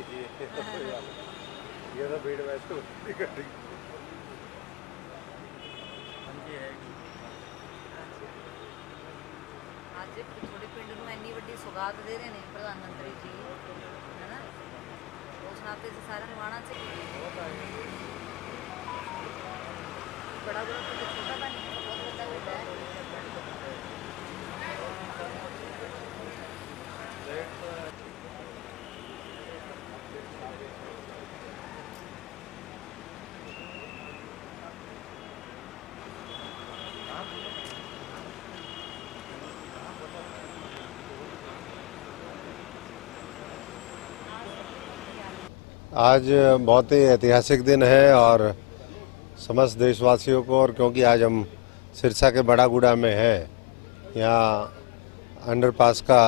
नहीं चाहिए। ये तो भीड़ वैसे होती है। ਅੱਜ ਤੁਹਾਡੇ ਪਿੰਡ ਨੂੰ ਇੰਨੀ ਵੱਡੀ ਸੁਗਾਤ ਦੇ ਰਹੇ ਨੇ ਪ੍ਰਧਾਨ ਮੰਤਰੀ ਜੀ, ਹੈ ਨਾ? ਉਸ ਨਾਤੇ ਅਸੀਂ ਸਾਰਿਆਂ ਨੂੰ ਆਉਣਾ ਚਾਹੀਦਾ। ਬੜਾ ਬੜਾ ਪਿੰਡ ਛੋਟਾ ਤਾਂ ਨਹੀਂ, ਬਹੁਤ ਵੱਡਾ ਪਿੰਡ ਹੈ। आज बहुत ही ऐतिहासिक दिन है और समस्त देशवासियों को, और क्योंकि आज हम सिरसा के बड़ागुड़ा में हैं, यहाँ अंडरपास का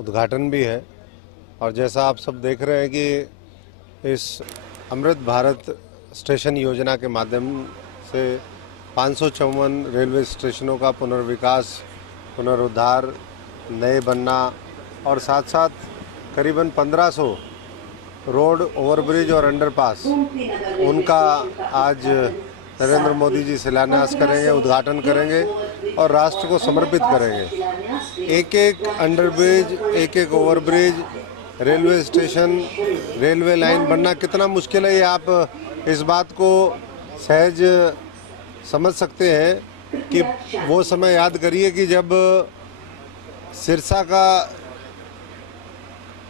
उद्घाटन भी है। और जैसा आप सब देख रहे हैं कि इस अमृत भारत स्टेशन योजना के माध्यम से 554 रेलवे स्टेशनों का पुनर्विकास, पुनरुद्धार, नए बनना और साथ साथ करीबन 1500 रोड, ओवरब्रिज और अंडरपास, उनका आज नरेंद्र मोदी जी शिलान्यास करेंगे, उद्घाटन करेंगे और राष्ट्र को समर्पित करेंगे। एक एक अंडरब्रिज, एक एक overbridge, railway station, railway line बनना कितना मुश्किल है, ये आप इस बात को सहज समझ सकते हैं कि वो समय याद करिए कि जब सिरसा का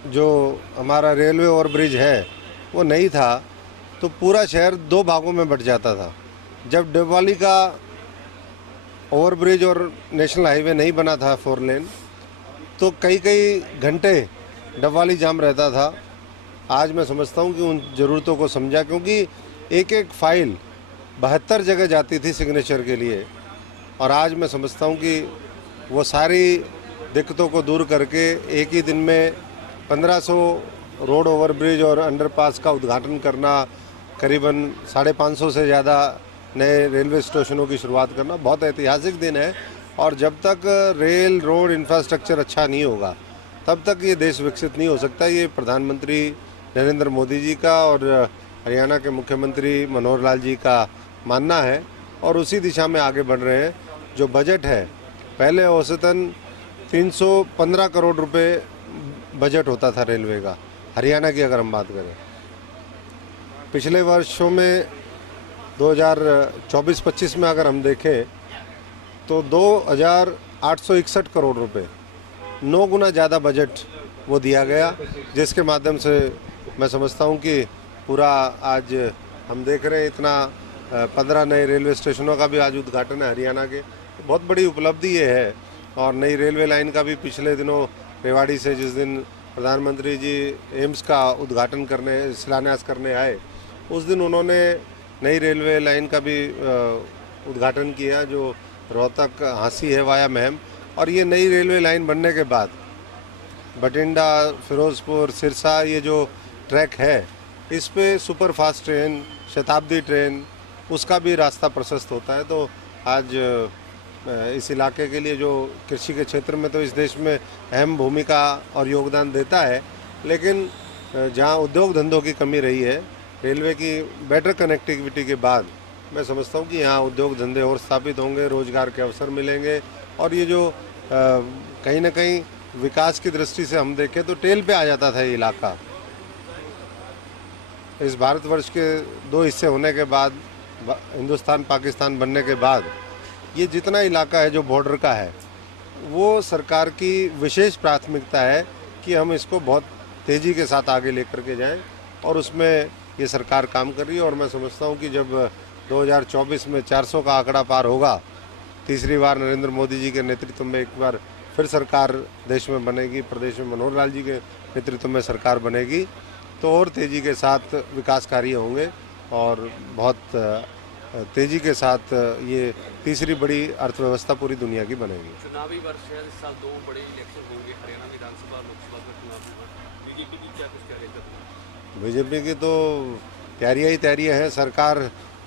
जो हमारा रेलवे ओवरब्रिज है वो नहीं था तो पूरा शहर 2 भागों में बट जाता था। जब डबवाली का ओवरब्रिज और नेशनल हाईवे नहीं बना था 4 लेन, तो कई कई घंटे डबवाली जाम रहता था। आज मैं समझता हूँ कि उन ज़रूरतों को समझा, क्योंकि एक एक फाइल 72 जगह जाती थी सिग्नेचर के लिए, और आज मैं समझता हूँ कि वो सारी दिक्कतों को दूर करके एक ही दिन में 1500 रोड, ओवरब्रिज और अंडरपास का उद्घाटन करना, करीबन 550 से ज़्यादा नए रेलवे स्टेशनों की शुरुआत करना बहुत ऐतिहासिक दिन है। और जब तक रेल, रोड, इंफ्रास्ट्रक्चर अच्छा नहीं होगा तब तक ये देश विकसित नहीं हो सकता। ये प्रधानमंत्री नरेंद्र मोदी जी का और हरियाणा के मुख्यमंत्री मनोहर लाल जी का मानना है, और उसी दिशा में आगे बढ़ रहे हैं। जो बजट है, पहले औसतन 315 करोड़ रुपए बजट होता था रेलवे का, हरियाणा की अगर हम बात करें। पिछले वर्षों में 2024-25 में अगर हम देखें तो 2861 करोड़ रुपए, 9 गुना ज़्यादा बजट वो दिया गया, जिसके माध्यम से मैं समझता हूँ कि पूरा आज हम देख रहे हैं इतना 15 नए रेलवे स्टेशनों का भी आज उद्घाटन है हरियाणा के। बहुत बड़ी उपलब्धि ये है। और नई रेलवे लाइन का भी पिछले दिनों रेवाड़ी से जिस दिन प्रधानमंत्री जी एम्स का उद्घाटन करने, शिलान्यास करने आए, उस दिन उन्होंने नई रेलवे लाइन का भी उद्घाटन किया, जो रोहतक हांसी है वाया महम। और ये नई रेलवे लाइन बनने के बाद बठिंडा, फिरोजपुर, सिरसा, ये जो ट्रैक है, इस पे सुपर फास्ट ट्रेन, शताब्दी ट्रेन, उसका भी रास्ता प्रशस्त होता है। तो आज इस इलाके के लिए, जो कृषि के क्षेत्र में तो इस देश में अहम भूमिका और योगदान देता है, लेकिन जहां उद्योग धंधों की कमी रही है, रेलवे की बेटर कनेक्टिविटी के बाद मैं समझता हूं कि यहाँ उद्योग धंधे और स्थापित होंगे, रोजगार के अवसर मिलेंगे। और ये जो कहीं ना कहीं विकास की दृष्टि से हम देखें तो टेल पे आ जाता था ये इलाका। इस भारतवर्ष के 2 हिस्से होने के बाद, हिंदुस्तान पाकिस्तान बनने के बाद, ये जितना इलाका है जो बॉर्डर का है, वो सरकार की विशेष प्राथमिकता है कि हम इसको बहुत तेज़ी के साथ आगे लेकर के जाएं, और उसमें ये सरकार काम कर रही है। और मैं समझता हूँ कि जब 2024 में 400 का आंकड़ा पार होगा, तीसरी बार नरेंद्र मोदी जी के नेतृत्व में एक बार फिर सरकार देश में बनेगी, प्रदेश में मनोहर लाल जी के नेतृत्व में सरकार बनेगी, तो और तेज़ी के साथ विकास कार्य होंगे और बहुत तेज़ी के साथ ये तीसरी बड़ी अर्थव्यवस्था पूरी दुनिया की बनेगी। चुनावी वर्ष है, इस साल 2 बड़े इलेक्शन होंगे, हरियाणा विधानसभा, लोकसभा का चुनाव होगा। बीजेपी की क्या कुछ तैयारी? बीजेपी की तो तैयारियां ही तैयारियां हैं। सरकार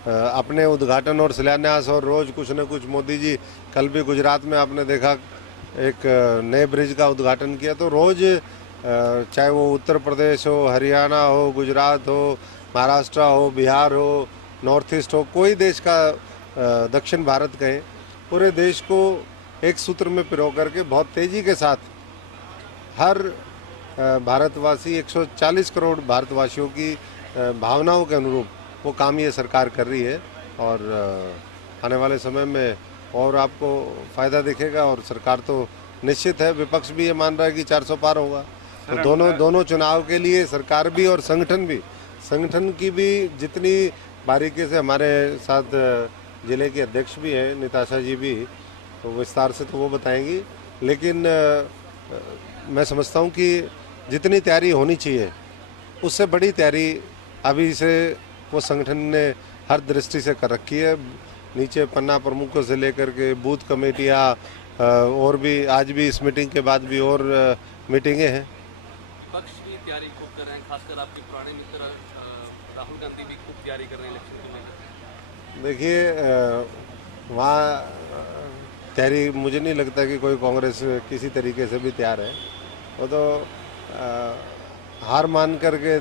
अपने उद्घाटन और शिलान्यास और रोज़ कुछ न कुछ, मोदी जी कल भी गुजरात में आपने देखा एक नए ब्रिज का उद्घाटन किया, तो रोज़ चाहे वो उत्तर प्रदेश हो, हरियाणा हो, गुजरात हो, महाराष्ट्र हो, बिहार हो, नॉर्थ ईस्ट हो, कोई देश का दक्षिण भारत कहें, पूरे देश को एक सूत्र में पिरो करके बहुत तेज़ी के साथ हर भारतवासी 140 करोड़ भारतवासियों की भावनाओं के अनुरूप वो काम ये सरकार कर रही है। और आने वाले समय में और आपको फ़ायदा दिखेगा। और सरकार तो निश्चित है, विपक्ष भी ये मान रहा है कि 400 पार होगा। तो दोनों चुनाव के लिए सरकार भी और संगठन की भी जितनी बारीकी से हमारे साथ जिले के अध्यक्ष भी हैं, निताशा जी भी, तो विस्तार से तो वो बताएंगी। लेकिन मैं समझता हूँ कि जितनी तैयारी होनी चाहिए उससे बड़ी तैयारी अभी से वो संगठन ने हर दृष्टि से कर रखी है। नीचे पन्ना प्रमुखों से लेकर के बूथ कमेटियाँ और भी आज भी इस मीटिंग के बाद भी और मीटिंगें हैं। पक्ष की तैयारी खूब कर रहे हैं, खासकर आपके पुराने मित्र राहुल गांधी भी खूब तैयारी कर रहे हैं इलेक्शन को लेकर। देखिए वहाँ तैयारी मुझे नहीं लगता कि कोई कांग्रेस किसी तरीके से भी तैयार है। वो तो हार मान करके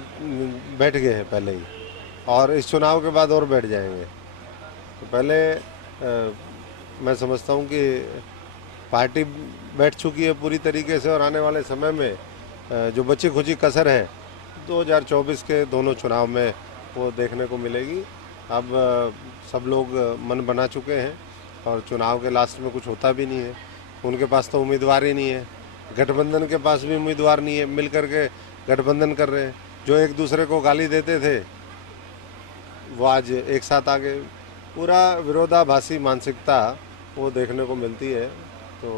बैठ गए हैं पहले ही, और इस चुनाव के बाद और बैठ जाएंगे। तो पहले मैं समझता हूँ कि पार्टी बैठ चुकी है पूरी तरीके से, और आने वाले समय में जो बची खुची कसर है 2024 के दोनों चुनाव में वो देखने को मिलेगी। अब सब लोग मन बना चुके हैं और चुनाव के लास्ट में कुछ होता भी नहीं है। उनके पास तो उम्मीदवार ही नहीं है, गठबंधन के पास भी उम्मीदवार नहीं है, मिल करके गठबंधन कर रहे हैं। जो एक दूसरे को गाली देते थे वो आज एक साथ आ गए। पूरा विरोधाभासी मानसिकता वो देखने को मिलती है। तो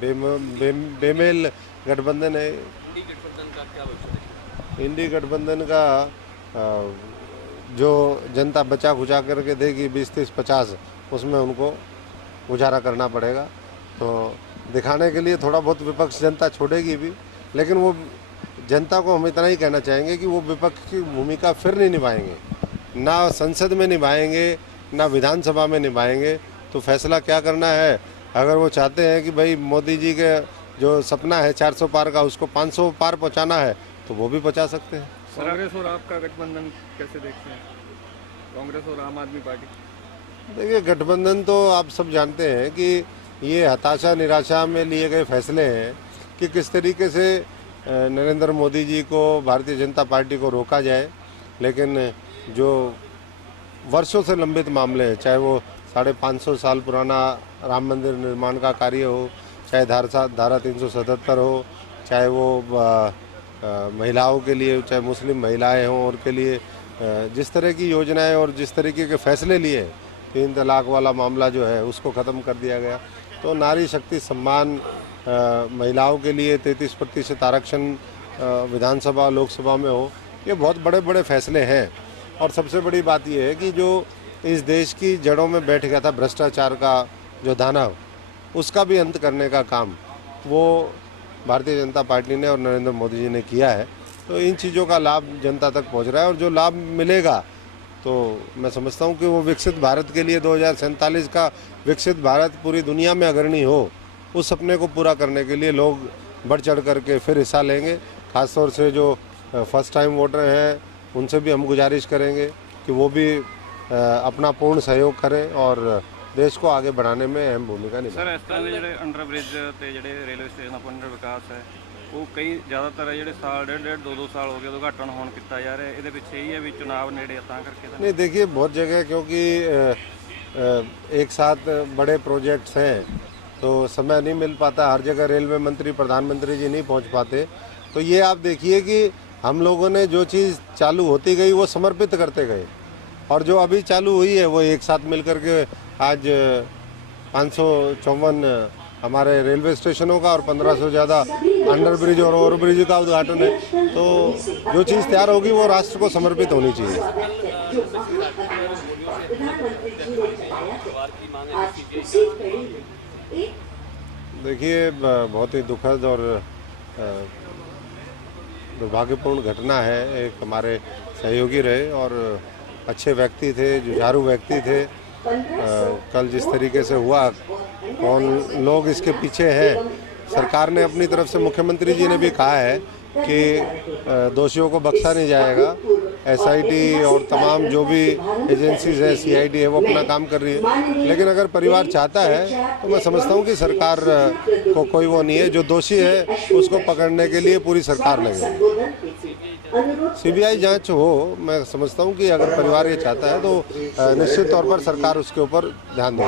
बेमेल गठबंधन है। इंडी गठबंधन का क्या भविष्य है? इंडी गठबंधन का जो जनता बचा खुचा करके देगी 20, 30, 50, उसमें उनको गुजारा करना पड़ेगा। तो दिखाने के लिए थोड़ा बहुत विपक्ष जनता छोड़ेगी भी, लेकिन वो जनता को हम इतना ही कहना चाहेंगे कि वो विपक्ष की भूमिका फिर नहीं निभाएंगे, ना संसद में निभाएंगे, ना विधानसभा में निभाएंगे। तो फैसला क्या करना है, अगर वो चाहते हैं कि भाई मोदी जी के जो सपना है 400 पार का, उसको 500 पार पहुंचाना है, तो वो भी पहुंचा सकते हैं। कांग्रेस और आपका गठबंधन कैसे देखते हैं, कांग्रेस और आम आदमी पार्टी? देखिए गठबंधन तो आप सब जानते हैं कि ये हताशा निराशा में लिए गए फैसले हैं कि किस तरीके से नरेंद्र मोदी जी को, भारतीय जनता पार्टी को रोका जाए। लेकिन जो वर्षों से लंबित मामले हैं, चाहे वो 550 साल पुराना राम मंदिर निर्माण का कार्य हो, चाहे धारा 377 हो, चाहे वो महिलाओं के लिए, चाहे मुस्लिम महिलाएं हों और के लिए जिस तरह की योजनाएं और जिस तरीके के फैसले लिए, 3 तलाक वाला मामला जो है उसको ख़त्म कर दिया गया। तो नारी शक्ति सम्मान, महिलाओं के लिए 33% आरक्षण विधानसभा लोकसभा में हो, ये बहुत बड़े बड़े फैसले हैं। और सबसे बड़ी बात यह है कि जो इस देश की जड़ों में बैठ गया था भ्रष्टाचार का जो दानव, उसका भी अंत करने का काम वो भारतीय जनता पार्टी ने और नरेंद्र मोदी जी ने किया है। तो इन चीज़ों का लाभ जनता तक पहुंच रहा है, और जो लाभ मिलेगा तो मैं समझता हूं कि वो विकसित भारत के लिए 2047 का विकसित भारत पूरी दुनिया में अग्रणी हो, उस सपने को पूरा करने के लिए लोग बढ़ चढ़ करके फिर हिस्सा लेंगे। खासतौर से जो फर्स्ट टाइम वोटर हैं उनसे भी हम गुजारिश करेंगे कि वो भी अपना पूर्ण सहयोग करें और देश को आगे बढ़ाने में अहम भूमिका निभाएं। सर, इस तरह के ਜਿਹੜੇ ਅੰਡਰਬ੍ਰਿਜ ਤੇ ਜਿਹੜੇ ਰੇਲਵੇ ਸਟੇਸ਼ਨ ਦਾ ਪੁਨਰ ਵਿਕਾਸ ਹੈ, ਉਹ ਕਈ ਜ਼ਿਆਦਾਤਰ ਜਿਹੜੇ ਸਾਲ ਡੇਢ 2 ਸਾਲ ਹੋ ਗਏ ਉਦਘਾਟਨ ਹੋਣ ਕੀਤਾ ਜਾ ਰਿਹਾ, ਇਹਦੇ ਪਿੱਛੇ ਇਹ ਹੈ ਵੀ ਚੁਣਾव ਨੇੜੇ ਆ ਤਾਂ ਕਰਕੇ ਤਾਂ नहीं। देखिए बहुत जगह क्योंकि एक साथ बड़े प्रोजेक्ट्स हैं तो समय नहीं मिल पाता, हर जगह रेलवे मंत्री प्रधानमंत्री जी नहीं पहुंच पाते। तो ये आप देखिए कि हम लोगों ने जो चीज़ चालू होती गई वो समर्पित करते गए, और जो अभी चालू हुई है वो एक साथ मिल करके आज 554 हमारे रेलवे स्टेशनों का और 1500 से ज़्यादा अंडरब्रिज और ओवरब्रिज का उद्घाटन है। तो जो चीज़ तैयार होगी वो राष्ट्र को समर्पित होनी चाहिए। देखिए बहुत ही दुखद और दुर्भाग्यपूर्ण घटना है। एक हमारे सहयोगी रहे और अच्छे व्यक्ति थे, जुझारू व्यक्ति थे। कल जिस तरीके से हुआ, कौन लोग इसके पीछे हैं, सरकार ने अपनी तरफ से, मुख्यमंत्री जी ने भी कहा है कि दोषियों को बख्शा नहीं जाएगा। SIT और तमाम जो भी एजेंसीज है, CID है, वो अपना काम कर रही है। लेकिन अगर परिवार चाहता है तो मैं समझता हूँ कि सरकार को कोई वो नहीं है, जो दोषी है उसको पकड़ने के लिए पूरी सरकार लगे। CBI जांच हो, मैं समझता हूँ कि अगर परिवार ये चाहता है तो निश्चित तौर पर सरकार उसके ऊपर ध्यान देगी।